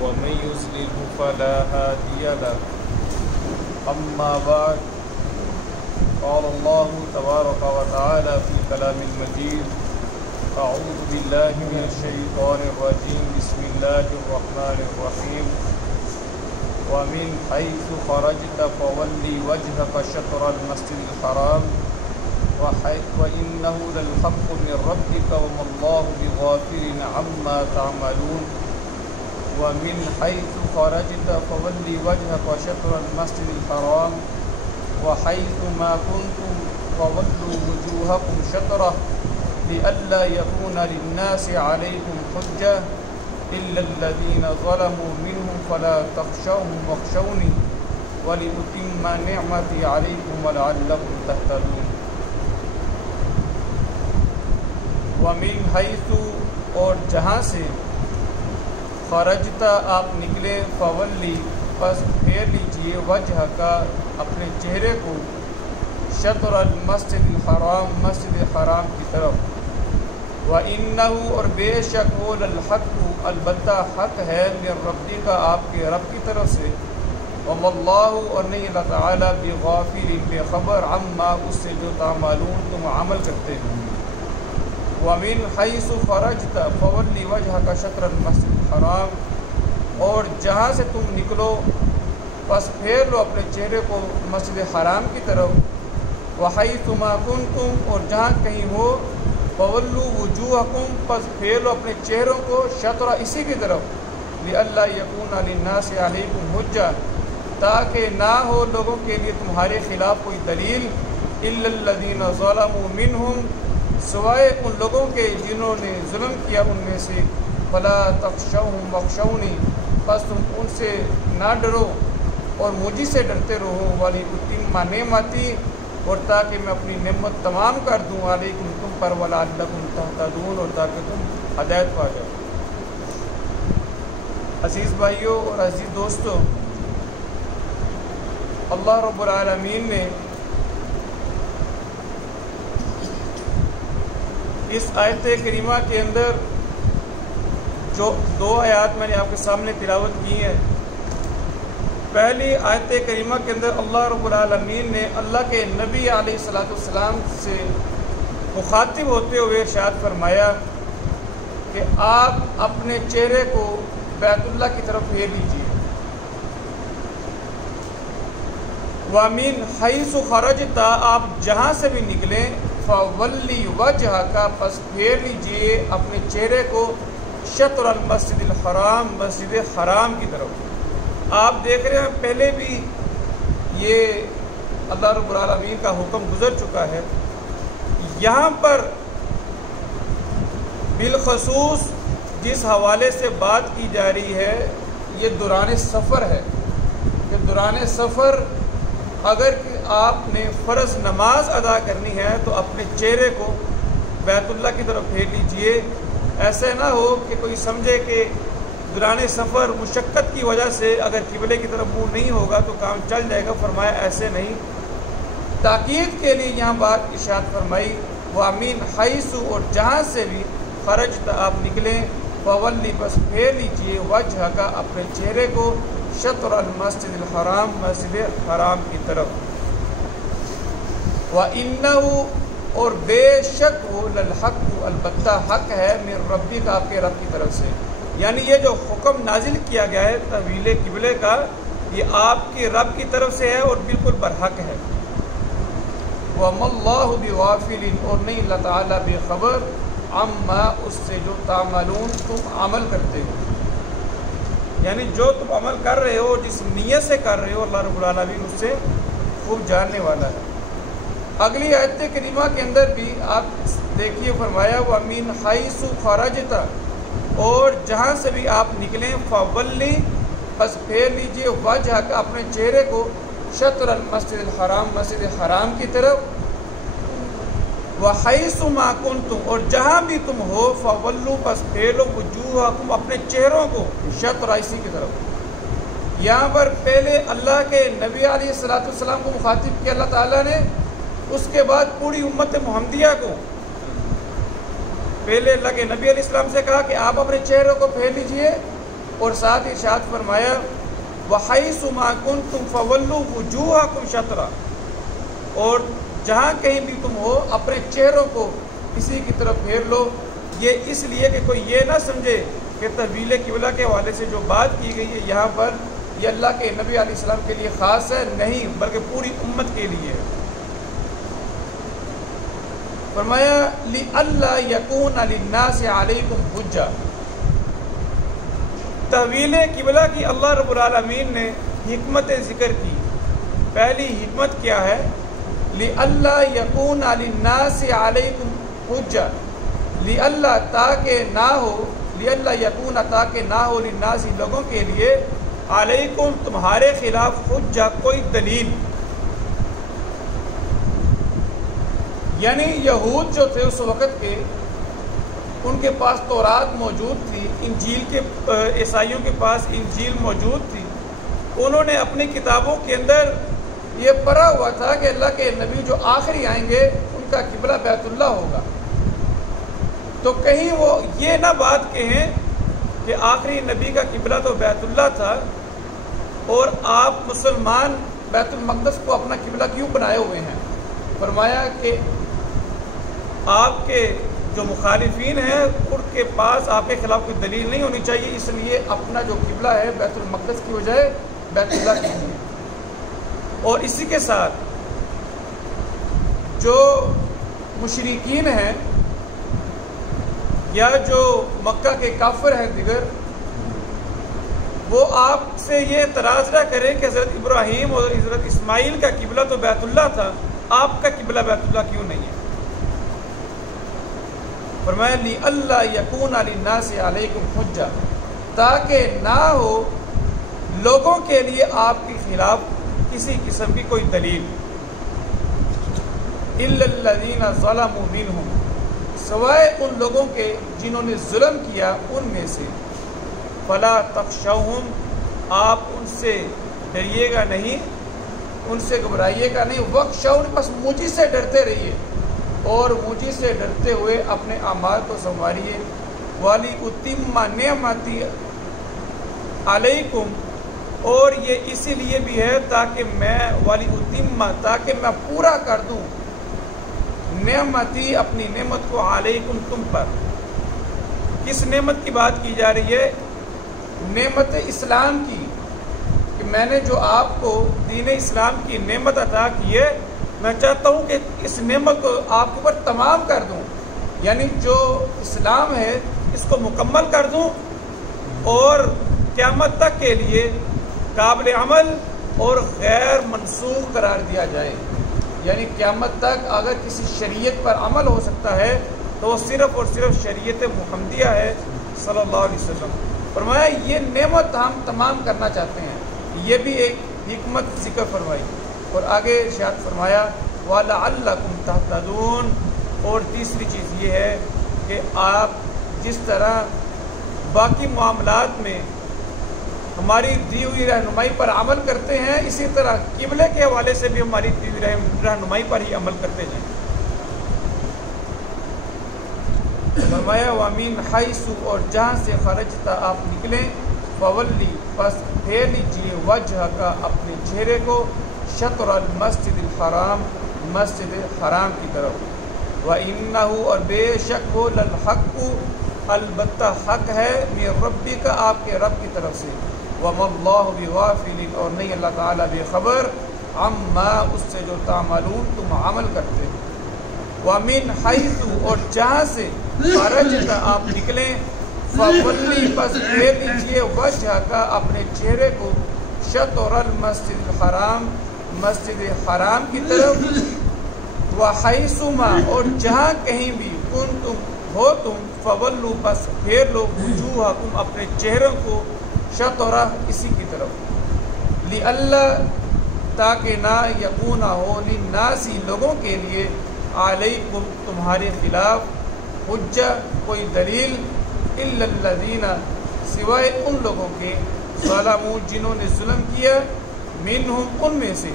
ومن يضلل فلا هادي له. أما بعد، قال الله تبارك وتعالى في كلام المجيد: أعوذ بالله من الشيطان الرجيم، بسم الله الرحمن الرحيم. ومن حيث خرجت فول وجهك شطر المسجد الحرام وإنه للحق من ربك وما الله بغافل عما تعملون. ومن حيث خرجت فول وجهك شطر المسجد الحرام وحيث ما كنتم فولوا وجوهكم شطره لئلا يكون للناس عليكم حجة إلا الذين ظلموا منهم فلا تخشوهم واخشوني ولأتم نعمتي عليكم ولعلكم تهتدون. ومن حيث، اور جہاں سے، خرجتا آپ نکلے، فولی پس پھیر لیجئے، وجہ کا اپنے چہرے کو، شطر المسجد الحرام مسجد حرام کی طرف، وَإِنَّهُ اور بے شک وہ للحق البتہ حق ہے، من ربی کا آپ کے رب کی طرف سے، وَمَا اللَّهُ اور نہیں اللہ تعالیٰ بغافل بے خبر عما اس سے جو تعملون تم عمل کرتے ہیں. وَمِنْ حَيْثُ خَرَجْتَ فَوَلِّ وَجْهَكَ شَطْرَ الْمَسْجِدِ الْحَرَامِ اور جہاں سے تم نکلو پس پھیر لو اپنے چہرے کو مسجد حرام کی طرف، وَحَيْثُ مَا كُنْتُمْ اور جہاں کہیں ہو، فَوَلُّوا وُجُوهَكُمْ پس پھیر لو اپنے چہروں کو، شطرہ اسی کی طرف، لِأَلَّا يَكُونَ لِلنَّاسِ عَلَيْكُمْ حُجَّةٌ تاکہ نہ ہو لوگوں کے لیے تمہارے خلاف کوئی دلیل، إِلَّا الَّذِينَ ظَلَمُوا مِنْهُمْ سوائے ان لوگوں کے جنہوں نے ظلم کیا ان میں سے، فَلَا تَخْشَوْهُمْ وَاخْشَوْنِي پس تم ان سے نہ ڈرو اور مجھ سے ڈرتے رہو، وَلِأُتِمَّ نِعْمَتِي اور تاکہ میں اپنی نعمت تمام کر دوں، علیکم تم پر، وَلَعَلَّكُمْ تَهْتَدُونَ اور تاکہ تم ہدایت پا جاؤ. عزیز بھائیوں اور عزیز دوستوں، اللہ رب العالمین نے اس آیت کریمہ کے اندر جو دو آیات میں نے آپ کے سامنے تلاوت کی ہیں، پہلی آیت کریمہ کے اندر اللہ رب العالمین نے اللہ کے نبی علیہ السلام سے مخاطب ہوتے ہوئے ارشاد فرمایا کہ آپ اپنے چہرے کو بیت اللہ کی طرف پھیر لیجیے. وَمِنْ حَيْثُ خَرَجْتَ آپ جہاں سے بھی نکلیں، فَوَلِّ وَجْهَكَ پس پھیر لیجئے اپنے چہرے کو، شطر المسجد الحرام مسجد حرام کی طرف. آپ دیکھ رہے ہیں پہلے بھی یہ اللہ رب العالمین کا حکم گزر چکا ہے. یہاں پر بالخصوص جس حوالے سے بات کی جا رہی ہے یہ دوران سفر ہے کہ دوران سفر اگر آپ نے فرض نماز ادا کرنی ہے تو اپنے چہرے کو بیت اللہ کی طرف پھیر لیجئے. ایسے نہ ہو کہ کوئی سمجھے کہ دوران سفر مشقت کی وجہ سے اگر قبلے کی طرف منہ نہیں ہوگا تو کام چل جائے گا. فرمایا ایسے نہیں، تاکید کے لیے یہاں بات ارشاد فرمائی، وَمِنْ حَيْثُ اور جہاں سے بھی، خرجت آپ نکلیں، فَوَلِّ بس پھیر لیجئے، وَجْهَكَ اپنے چہرے کو، شطر المسجد الحرام مسجد حرام کی طرف، وَإِنَّهُ اور بے شک وہ للحق البتہ حق ہے، من ربی کا آپ کے رب کی طرف سے. یعنی یہ جو حکم نازل کیا گیا ہے تحویل قبلے کا، یہ آپ کے رب کی طرف سے ہے اور بالکل برحق ہے. وَمَا اللَّهُ بِغَافِلٍ اور نہیں اللہ تعالیٰ بے خبر، عما اس سے جو تعملون تم عمل کرتے ہو. یعنی جو تم عمل کر رہے ہو، جس نیت سے کر رہے ہو، اللہ رب العالمین اس سے خوب جاننے والا ہے. اگلی آیت کریمہ کے اندر بھی آپ دیکھیے فرمایا، وَمِنْ حَيْثُ خَرَجْتَ اور جہاں سے بھی آپ نکلیں، فَوَلِّ پس پھیر لیجئے، وَجْهَكَ اپنے چہرے کو، شطر المسجد الحرام مسجد حرام کی طرف، وَحَيْثُ مَا كُنْتُمْ اور جہاں بھی تم ہو، فَوَلُّوا پس پھیر لو، وُجُوهَكُمْ اپنے چہروں کو، شطر اسی کی طرف. یہاں پر پہلے اللہ کے نبی علیہ السلام کو مخاطب کیا اللہ تعالیٰ نے، اس کے بعد پوری امت محمدیہ کو. پہلے اللہ کے نبی علیہ السلام سے کہا کہ آپ اپنے چہروں کو پھیر لیجئے، اور ساتھ ارشاد فرمایا وَحَيْثُ مَا كُنْتُمْ فَوَلُّوا وُجُوهَكُمْ شَطْرًا، اور جہاں کہیں بھی تم ہو اپنے چہروں کو اسی کی طرف پھیر لو. یہ اس لیے کہ کوئی یہ نہ سمجھے کہ تحویل قبلہ کے حوالے سے جو بات کی گئی ہے یہاں پر یہ اللہ کے نبی علیہ السلام کے لیے خاص ہے، نہیں بلکہ پوری امت کے لیے ہے. فرمایا لِأَلَّا يَكُونَ لِلنَّاسِ عَلَيْكُمْ حُجَّةٌ. تحویل قبلہ کی اللہ رب العالمین نے حکمت ذکر کی. پہلی حکمت کیا ہے؟ لِأَلَّا يَكُونَ لِلنَّاسِ عَلَيْكُمْ حُجَّةٌ، لِأَلَّا تاکہ نہ ہو، لِأَلَّا يَكُونَ تاکہ نہ ہو لِلنَّاسِ لوگوں کے لیے علیکم تمہارے خلاف حجہ کوئی دلیل. یعنی یہود جو تھے اس وقت کے، ان کے پاس تورات موجود تھی، انجیل کے عیسائیوں کے پاس انجیل موجود تھی. انہوں نے اپنی کتابوں کے اندر یہ پڑھا ہوا تھا کہ اللہ کے نبی جو آخری آئیں گے ان کا قبلہ بیت اللہ ہوگا. تو کہیں وہ یہ نہ بات کہیں کہ آخری نبی کا قبلہ تو بیت اللہ تھا اور آپ مسلمان بیت المقدس کو اپنا قبلہ کیوں بنائے ہوئے ہیں. فرمایا کہ آپ کے جو مخالفین ہیں ان کے پاس آپ کے خلاف کوئی دلیل نہیں ہونی چاہیے، اس لیے اپنا جو قبلہ ہے بیت المقدس کی بجائے بیت اللہ کیجیے. اور اسی کے ساتھ جو مشرکین ہیں یا جو مکہ کے کافر ہیں دیگر، وہ آپ سے یہ اعتراض نہ کریں کہ حضرت ابراہیم اور حضرت اسماعیل کا قبلہ تو بیت اللہ تھا، آپ کا قبلہ بیت اللہ کیوں نہیں ہے. فرمایا لِأَلَّا يَكُونَ لِلنَّاسِ عَلَيْكُمْ حُجَّةٌ، تاکہ نہ ہو لوگوں کے لیے آپ کے خلاف کسی قسم کی کوئی دلیل. إِلَّا الَّذِينَ ظَلَمُوا مِنْهُمْ، سوائے ان لوگوں کے جنہوں نے ظلم کیا ان میں سے. فَلَا تَخْشَوْهُمْ، آپ ان سے ڈریے گا نہیں، ان سے گھبرائیے گا نہیں. وَاخْشَوْنِ، بس مجھے سے ڈرتے رہیے اور مجھے سے ڈرتے ہوئے اپنے اعمال کو سنواریے. وَلِأُتِمَّ نِعْمَتِي عَلَيْكُمْ، اور یہ اسی لیے بھی ہے تاکہ میں وَلِأُتِمَّ، تاکہ میں پورا کر دوں نعمتی، اپنی نعمت کو علیکم، تم پر. کس نعمت کی بات کی جا رہی ہے؟ نعمت اسلام کی، کہ میں نے جو آپ کو دین اسلام کی نعمت عطا کی ہے، میں چاہتا ہوں کہ اس نعمت کو آپ کے اوپر تمام کر دوں. یعنی جو اسلام ہے اس کو مکمل کر دوں اور قیامت تک کے لیے قابل عمل اور غیر منسوخ قرار دیا جائے. یعنی قیامت تک اگر کسی شریعت پر عمل ہو سکتا ہے تو وہ صرف اور صرف شریعت محمدیہ ہے صلی اللہ علیہ وسلم. فرمایا یہ نعمت ہم تمام کرنا چاہتے ہیں. یہ بھی ایک حکمت ذکر فرمائی. اور آگے ارشاد فرمایا وَلَعَلَّكُمْ تَهْتَدُونَ، اور تیسری چیز یہ ہے کہ آپ جس طرح باقی معاملات میں ہماری دی ہوئی رہنمائی پر عمل کرتے ہیں، اسی طرح قبلے کے حوالے سے بھی ہماری دی ہوئی رہنمائی پر ہی عمل کرتے جائیں. فرمایا وَمِنْ حَيْثُ، اور جہاں سے خرجتا آپ نکلیں، فَوَلِّ، پس پھیر لیجیے، وجہ کا اپنے چہرے کو، شطر المسجد الحرام، مسجد حرام کی طرف. وَإِنَّهُ، اور بے شک وہ، لَلْحَقُّ، البتہ حق ہے، مِن رَبِّکَ، آپ کے رب کی طرف سے. وَمَا اللَّهُ بِغَافِلٍ، اور نہیں اللہ تعالیٰ بے خبر، عَمَّا، اس سے جو تعملون، تم عمل کرتے ہو. وَمِنْ حَيْثُ، اور جہاں سے خرجت آپ نکلیں، فَوَلِّ، پس پھیر لیجیے، وجہ کا اپنے چہرے کو، شطر المسجد الحرام، مسجد حرام کی طرف. وَحَيْثُمَا، اور جہاں کہیں بھی کنتم ہو تم، فَوَلُّوا، پس پھیر لو، وجوہکم، اپنے چہروں کو، شطرہ، اسی کی طرف. لِأَلَّا، تاکہ نہ یکون ہو، لِلنَّاسِ، لوگوں کے لیے، علیکم، تمہارے خلاف، حجہ، کوئی دلیل، إِلَّا الَّذِينَ، سوائے ان لوگوں کے، ظلموا، جنہوں نے ظلم کیا، منہم، ان میں سے.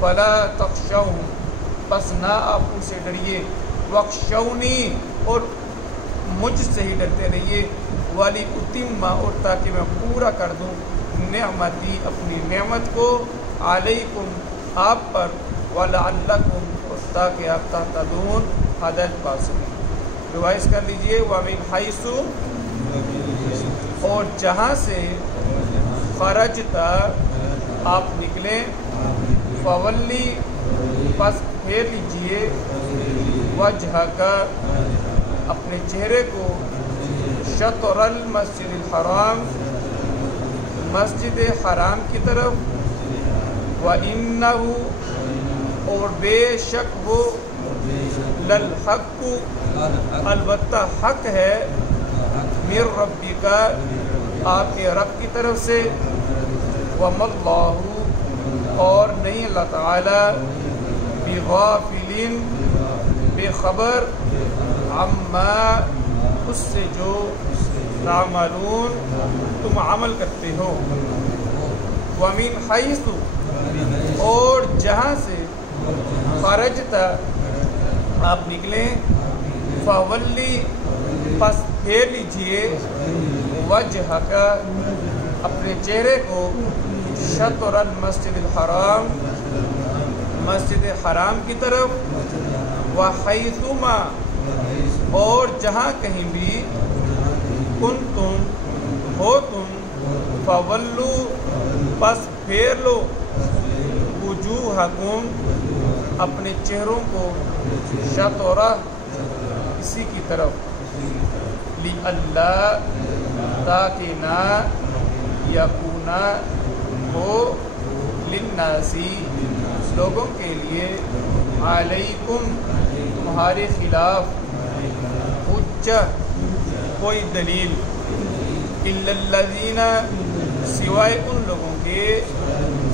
فَلَا تَخْشَوْهُمْ، پس نہ آپ ان سے ڈریے. وَاخْشَوْنِی، اور مجھ سے ہی ڈرتے رہیے. والی اتمہ اور تاکہ میں پورا کر دوں نعمتی اپنی نعمت کو علیکم آپ پر ولعلکم اور تاکہ آپ تہتدون ہدایت پا سکیں۔ ریوائز کر لیجئے وَمِنْ حَيْثُ اور جہاں سے خرجت آپ نکلیں فولی پس پھیر لیجئے وجہ کا اپنے چہرے کو شطر المسجد الحرام مسجد حرام کی طرف وَإِنَّهُ اور بے شک وہ للحق البتہ حق ہے مِن رَبِّكَ آپ کے رب کی طرف سے وَمَا اللَّهُ اور نہیں اللہ تعالی بِغَافِلٍ بے خبر عما اس سے جو تعملون تم عمل کرتے ہو۔ وَمِنْ حَيْثُ اور جہاں سے خرجت آپ نکلیں فولی پس پھیر لیجئے وجہ کا اپنے چہرے کو شطر المسجد الحرام مسجد حرام کی طرف وحیثما اور جہاں کہیں بھی کنتم ہو تم فولو پس پھیر لو وجوہکم اپنے چہروں کو شطرہ اسی کی طرف لِأَلَّا تاکہ نہ یکونا ہو للناسی لوگوں کے لیے علیکم تمہارے خلاف حجہ کوئی دلیل الا الذین سوائے ان لوگوں کے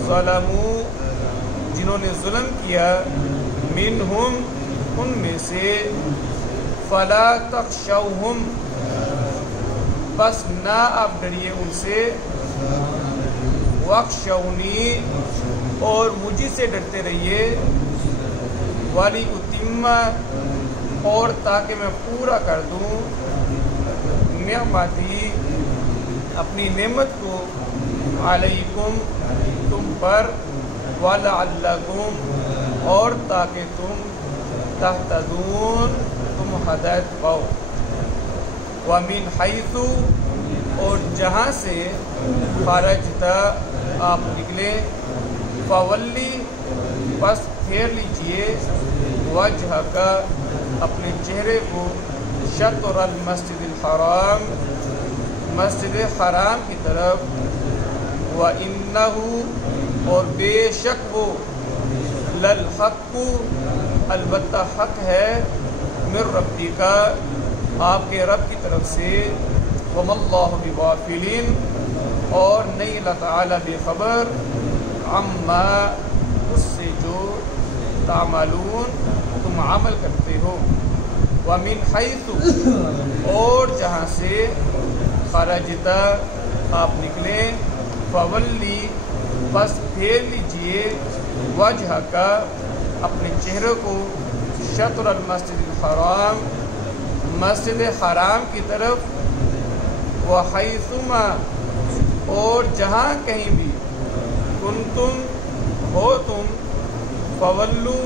ظلموا جنہوں نے ظلم کیا منہم ان میں سے فلا تخشوہم بس نہ آپ ڈریے ان سے واخشونی اور مجھے سے ڈرتے رہیے والی اتمہ اور تاکہ میں پورا کر دوں نعمتی اپنی نعمت کو علیکم تم پر وَلَعَلَّكُمْ اور تاکہ تم تہتدون تم ہدایت پاؤ۔ وَمِنْ حَيْثُ اور جہاں سے خرجت آپ نکلے فولی پس پھیر لیجئے وجہ کا اپنے چہرے کو شطر المسجد الحرام مسجد حرام کی طرف وَإِنَّهُ اور بے شک وہ للحق البتہ حق ہے مِن رَبِّكَ آپ کے رب کی طرف سے وَمَا اللَّهُ بِغَافِلٍ اور نہیں اللہ تعالیٰ بے خبر عما اس سے جو تعملون تم عمل کرتے ہو۔ وَمِنْ حَيْثُ اور جہاں سے خرجت آپ نکلیں فولی بس پھیر لیجئے وجہ کا اپنے چہرے کو شطر المسجد الحرام مسجد حرام کی طرف وحیثما اور جہاں کہیں بھی کنتم ہو تم فولو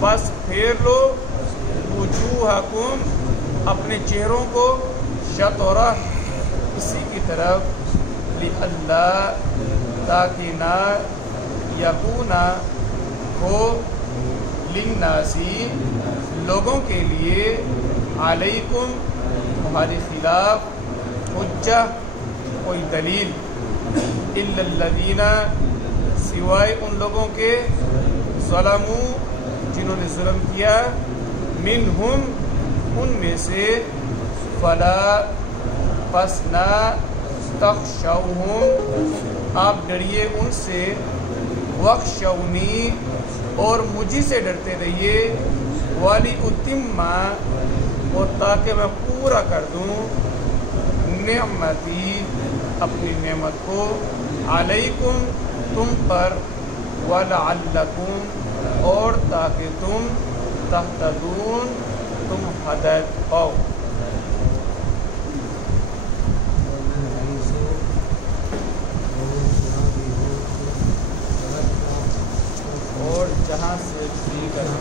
بس پھیر لو وجوہکم اپنے چہروں کو شطرہ اسی کی طرف لِأَلَّا تاکہ نہ یکونا ہو للناسی لوگوں کے لیے علیکم تمہارے خلاف حجہ کوئی دلیل الا الذین سوائے ان لوگوں کے ظلموا جنہوں نے ظلم کیا منہم ان میں سے فلا پس نہ تخشوہم آپ ڈریے ان سے واخشونی اور مجھے سے ڈرتے رہیے والی اتمہ اور تاکہ میں پورا کر دوں نعمتی اپنی نعمت کو علیکم تم پر وَلَعَلَّكُمْ اور تاکہ تم تہتدون تم ہدایت پاؤ۔ اور جہاں سے بھی کریں۔